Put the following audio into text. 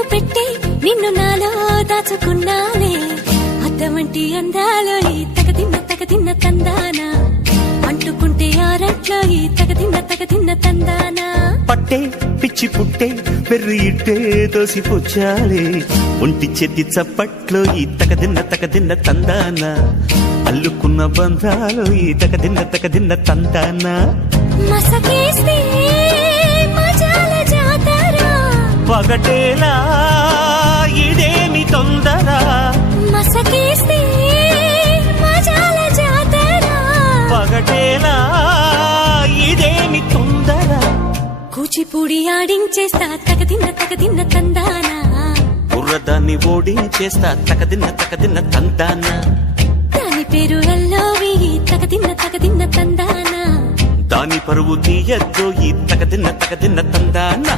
కన్ను పెట్టి నిన్ను నాలో దాచుకున్నానే అద్దమంటి అందాలో ఈ తగదిన్న తందానా అంటుకుంటే ఆరట్లో ఈ తగదిన్న తందానా పట్టే పిచ్చి పుట్టే పెర్రి ఇట్టే దోసి పుచ్చాలే ఒంటి చెట్టి చప్పట్లో ఈ తగదిన్న తందానా అల్లుకున్న బంధాలు ఈ తగదిన్న తందానా మసకేస్తే మజాల జాతర పగటేలా ఇదేమి తొందర మసకేస్తే మజాల జాతర పగటేలా ఇదేమి తొందర కూచిపూడి ఆడించేస్తా తగదిన్న తందానా బుర్రదాన్ని ఓడించేస్తా తగదిన్న తందానా దాని పేరు ఎల్లోవి తగదిన్న తందానా దాని పరువు తీయద్దు ఈ తగదిన్న తందానా